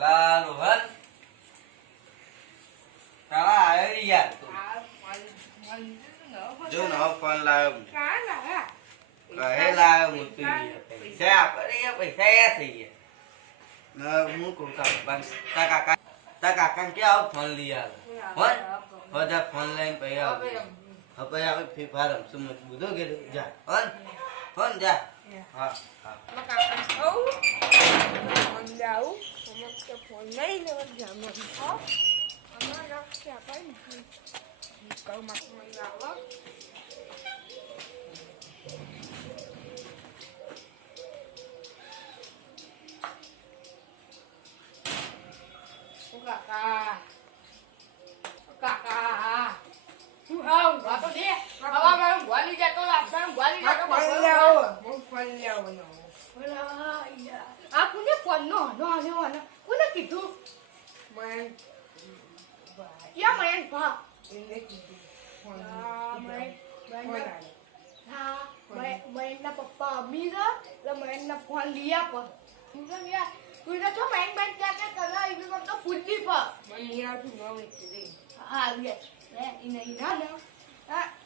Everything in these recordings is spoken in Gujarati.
રોહન તારા આયો યાર જો નવો ફોન લાવ્યો કહે લાવ્યો મોટી પૈસા આપણે પૈસા થઈ ગયા હું કહું તા કાકા કે આવ ફોન લઈ આવે બધા ફોન લઈને પૈસા હવે આપણે ફ્રી ફાયર રમશું બધો કે જા ફોન જા હા હા ફોન લઈ લેવા જામો અમારા ક્યાં પાઈ કઉ માં આવો કાકા હું આવ વાતો દે હવે મેં ગોલી જતો લાગતા ગોલી જતો ફોન લેવો નો ઓલા આ કોને ફોન નો કોને કીધું મેં યા મેં ભા એને કીધું ફોન મેં ના પપ્પા અમીર એટલે મેં ના ફોન લીયા પર તું તો મેં ક્યાં કરા એ તો ફૂલી પર મને યાર તું ન વેચી હા લે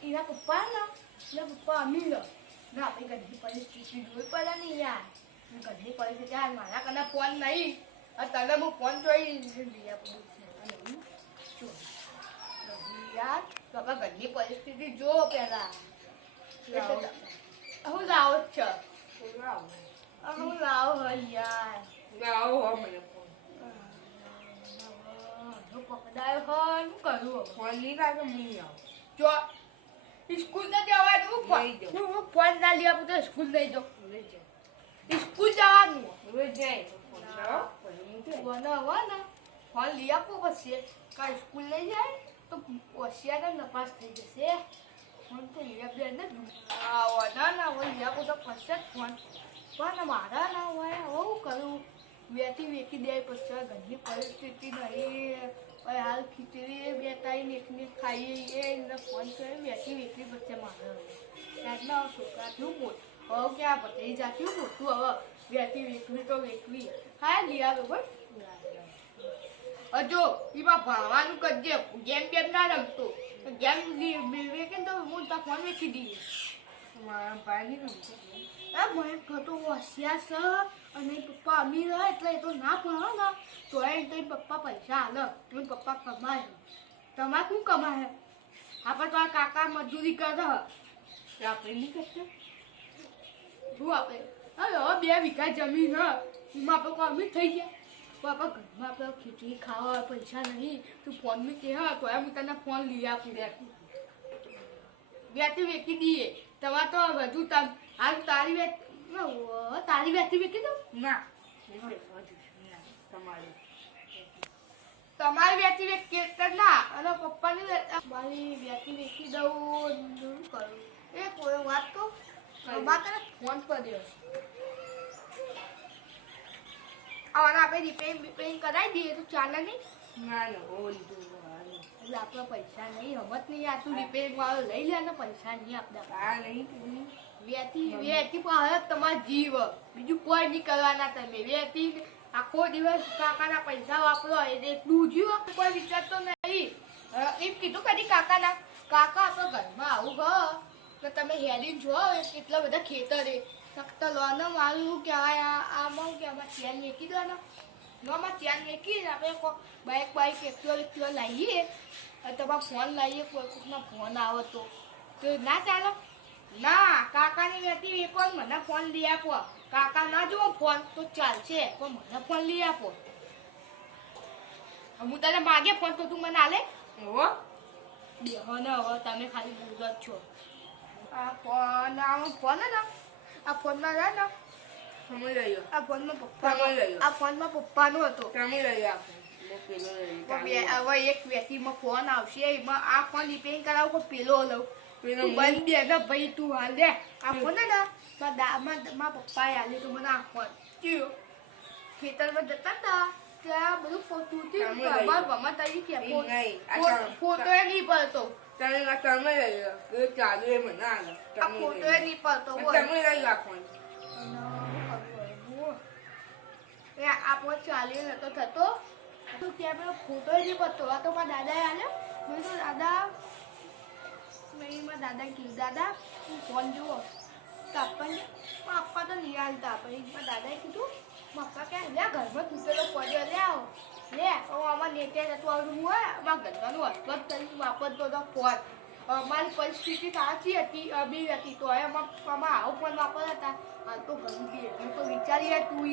ઇના પપ્પા અમીર ના આપણે ગઢી પરિસ્થિતિ જોઈ પડે ને યાર ગઢી પરિસ્થિતિ યાર મારા કના ફોન નહીં તને હું ફોન જોઈ યાર તો આપણે ગઢી પરિસ્થિતિ જો પેલા હું લાવો જ છે હું લાવો યાર લાવો હો મને ફોન પકડાયો હોય શું કરું ફોન નહીં લાગે નહીં આવ જો સ્કૂલ ના જવા હું ફોન ના લઈ આપું તો સ્કૂલ નહીં જાઉં સ્કૂલ જવાનું ફોન લઈ આપું પછી કા સ્કૂલ નહીં જાય તો હોશિયાર નપાસ થઈ જશે ફોન તો લઈ આપે ને ના હોય લઈ આપું તો પછી જ ફોન મારા ના હોય હું કરું વેતી વેકી દે પછી ઘરની પરિસ્થિતિ નહીં હાલ ખીચડી બે તાઈ એકની ખાઈએ એને ફોન કરે વેકી વેકી પછી મારે ત્યારના છોકરા થયું મોટ હવે ક્યાં પતરી જાત્યું મોટું હવે વેતી વેકવી તો વેકવી હા લઈ આવ્યો બસ હજો એમાં ભણવાનું કરજે ગેમ બેમ ના રમતો ગેમ વેકે તો હું તો ફોન વેચી દઈએ મારા ભાઈ રમતો આ મને કતો હોશિયાર છે અને પપ્પા અમીર હોય એટલે એ તો ના ભણો ને તો એ પપ્પા પૈસા હાલ તો પપ્પા કમાય તમારે શું કમાય આપણે તો આ કાકા મજૂરી કરે આપણે નહીં કરતા શું આપણે હવે 2 વીઘા જમીન હ એમાં આપણે કોઈ અમીર થઈ ગયા તો આપણે ઘરમાં આપણે ખીચડી ખાવા પૈસા નહીં તું ફોન મેં કહે તો એમ તને ફોન લઈ આપું વેચી વેચી દઈએ તમારે તો વધુ હાલ તારી વેચી વેચી દઉં ના તમારી વેચી વેચી ના અને પપ્પાની મારી વેચી વેચી દઉં શું કરું એ કોઈ વાત કહું મારે ફોન કર્યો આવાના આપણે રિપેરિંગ કરાવી દઈએ તો ચાલે નહીં ના એટલે આપણે પૈસા નહીં હમત નહીં આ તું રિપેરિંગ વાળો લઈ લે ને પૈસા નહીં આપતા નહીં વેતી હવે તમારા જીવ બીજું કોઈ નહીં કરવાના તમે વેતી આખો દિવસ કાકાના પૈસા વાપરો એટલું જ્યું કોઈ વિચારતો નહીં એમ કીધું કદી કાકા આપણે ઘરમાં આવું તો તમે હેડીને જો કેટલા બધા ખેતરે ફક્ત લોનો મારું કહેવાય આમાં કે આમાં ચેન મેકી દો ને આમાં ચેન મેકીને આપણે બાઈક એકલો લાવીએ તમારા ફોન લાવીએ કોઈકના ફોન આવે તો ના ચાલો ના કાકાની વેતી વેકો મને ફોન લઈ આપો કાકા ના જુઓ ફોન તો ચાલશે પણ મને ફોન લઈ આપો હું તને માગે ફોન તો તું મને આલે હો બેહો ને હવે તમે ખાલી બોલ જ છો આ ફોનમાં જા ને સમય લઈ આ ફોનમાં પપ્પાનો હતો સમય લઈ હવે એક વેતીમાં ફોન આવશે એમાં આ ફોન રિપેરિંગ કરાવું કે પેલો લઉં બંધ દે ને ભાઈ તું હાલ દે આ ફોન ને મારા પપ્પાએ હાલે તો મને આ ફોન ખેતરમાં જતા હતા ત્યાં બધું ફોટો ફોટો નહીં પડતો તમે લઈ લો એ ચાલુ એ મને આલે આ ફોટો એ નહીં પડતો બોલ તમે લઈ રાખવાનું આપણો ચાલી નતો થતો તું ત્યાં પેલો ફોટો નહીં પડતો આ તો મારા દાદાએ આલ્યો મેં તો દાદા દાદા કીધું દાદા હું ફોન જુઓ તો આપવા તો નહીં હાલતા પછી મારા દાદાએ કીધું પપ્પા કે લે ઘરમાં તૂટેલો પડ્યો લે આવો લે તો આમાં નેટે જતું આવડું હોય અમારા ઘરવાનું હસપત કરી વાપરતો હતો ફોન મારી પરિસ્થિતિ સાચી હતી અભી હતી તો આમાં આવો ફોન વાપરતા હતા હાલ તો ઘણી બી હું તો વિચારીએ તું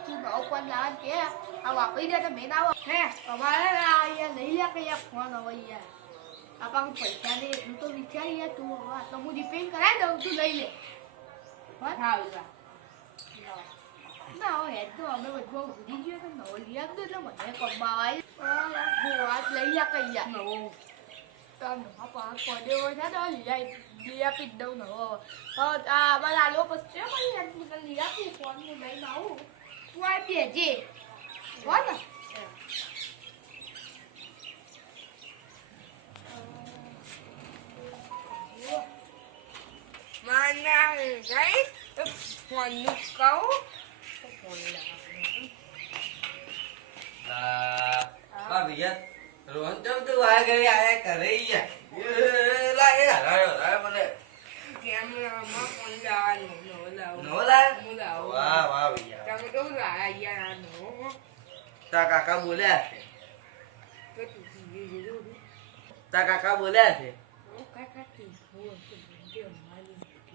તું નવો ફોન લાવ કે આ વાપરી દે તો મેં ના હે અમારે અહીંયા નહીં લે કે ફોન હવે યાર આપણને પૈસા નહીં એટલું તો વિચારીએ તું તો હું રિપેર કરાવી દઉં તું લઈ લે હા ના હેડ તો અમે બધું ભૂલી ગયો તો નવો લઈ આપજો એટલે મને કમાવાય વાત લઈ લે કઈ યાર નવો નવા પાંચ પડ્યો હોય છે તો લઈ આપી જ દઉં નવો આ મારે આલો પછી લઈ આપી ફોન હું લઈને આવું તું આપી જે હો ને માના ગઈ ફોન નું કહું ફોન ભૈયા રોહન ચમ તું આ ગઈ આયા કરે યાર લા એ હરાયો મને કેમેરામાં ફોન લાવવાનો નો લા હું લાવું વાહ વાહ ભૈયા તમે તો લાયા યાર નો તા કાકા બોલ્યા છે તો તું જીવી તા કાકા બોલ્યા છે કાકા તું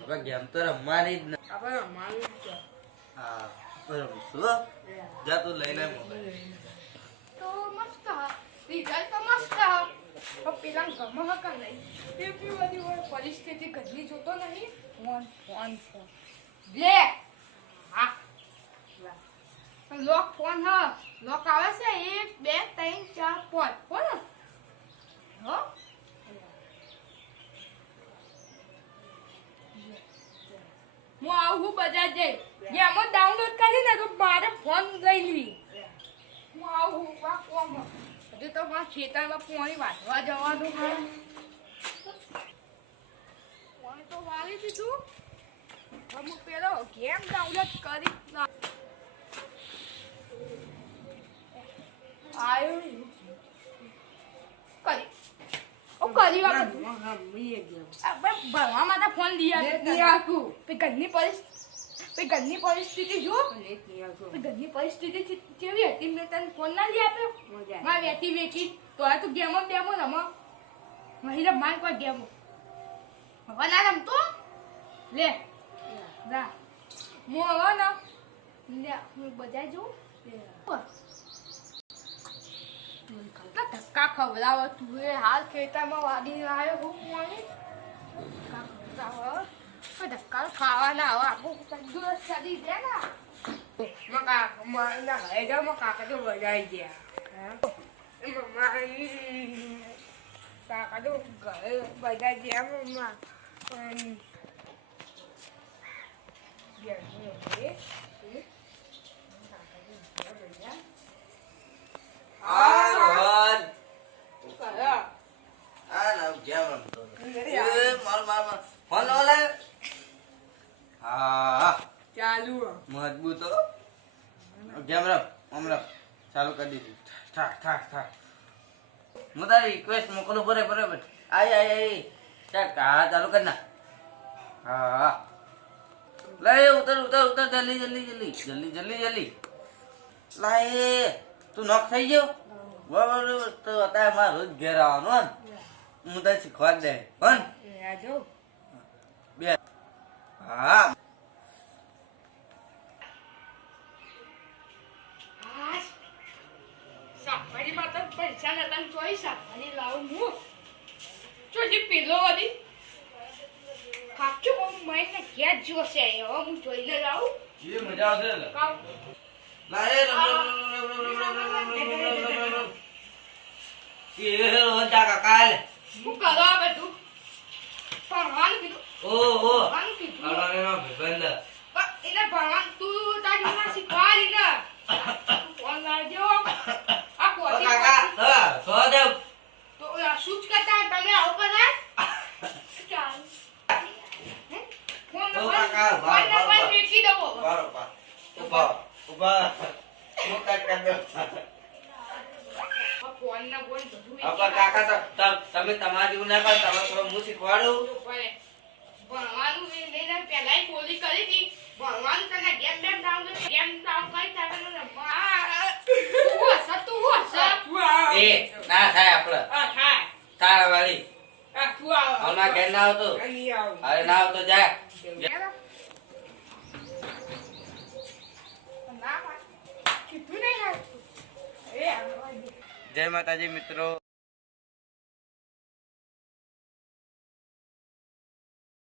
હવે ગેમ તો રમવાની જ ના આપણે રમવાનું છે હા રમશું જા તું લઈને મોબાઈલ તો મસ્ત રિઝલ્ટ તો મસ્ત પણ પેલા ઘરમાં હકા નહીં એટલી બધી હોય પરિસ્થિતિ ઘરની જોતો નહીં ફોન ફોન ફોન લે હા લોક ફોન હ લોક આવે છે 1 2 3 4 5 હો ને હો હું આવું બજાર જઈ ગેમો ડાઉનલોડ કરીને તો મારે ફોન લઈ લીધી હું આવું આ કોમ હજુ તો મારા ખેતરમાં પાણી વાળવા જવાનું પાણી તો વાળી દીધું અમુક પેલો ગેમ ડાઉનલોડ કરી આવ્યું કરી કરી ભણવા માટે ફોન લઈ આપું ઘરની પરિસ્થિતિ જો ઘરની પરિસ્થિતિ કેવી હતી મેં તને ફોન ના લઈ આપ્યો મારે વેચી તો આ તું ગેમો બેમો રમો મહિલા માર કોઈ ગેમો હવે ના રમતો લે જા હું હવે ને લે હું બજાર જઉં ધક્કા ખવડાવો તું એ હાલ ખેતરમાં વાડીને આવ્યો હું પાણી ધક્કા ખાવાના હવે આપણું તંદુરસ્ત શરીર છે ને કાકા તો બજાઈ ગયા કાકા તો ઘરે બજાઈ ગયા મમ્મા ચાલુ મજબૂત ગેમ રમ હમણાં ચાલુ કરી દીધી હું તારી રિક્વેસ્ટ મોકલું બરાબર આઈ ચાલુ કરી ના હા લાય ઉતર જલ્દી લાય તું નોક થઈ ગયો બરાબર તો અત્યારે મારે રોજ ઘેર આવવાનું હું તને શીખવા દે પણ બે હા શાકભાજી માટે પૈસા નતા ચોઈ શાકભાજી લાવું હું ચોજી પેલો વધી કાચું હું મહિને ક્યાં જોશે હવે હું જોઈને લાવું એ મજા આવશે કાવ લાય એ હોતા કાકા હું કરો આ બધું ભણવાનું કીધું ભણવાનું કીધું ભાઈબંધ એને ભણવાનું તું તારી માં શીખવાડી ને ફોન લાવજો આ કોટી કાકા હા સો દેવ તો શું જ કરતા તમે આવું કરાય ઉભા હું કાકા દો ફોન ના બોલ બધું આપા કાકા તો તમે તમારી જેવું ના કરો તમે થોડું હું શીખવાડું ભણવાનું એ લઈને પહેલાય બોલી કરી હતી ભણવાનું તને ગેમ ડાઉન કરી તારે તું હશે એ ના થાય આપણે થાય તારા વાળી તું આવ હમણાં ઘેર ના આવતો નહીં આવ અરે ના આવતો જા ના કીધું નહીં જય માતાજી મિત્રો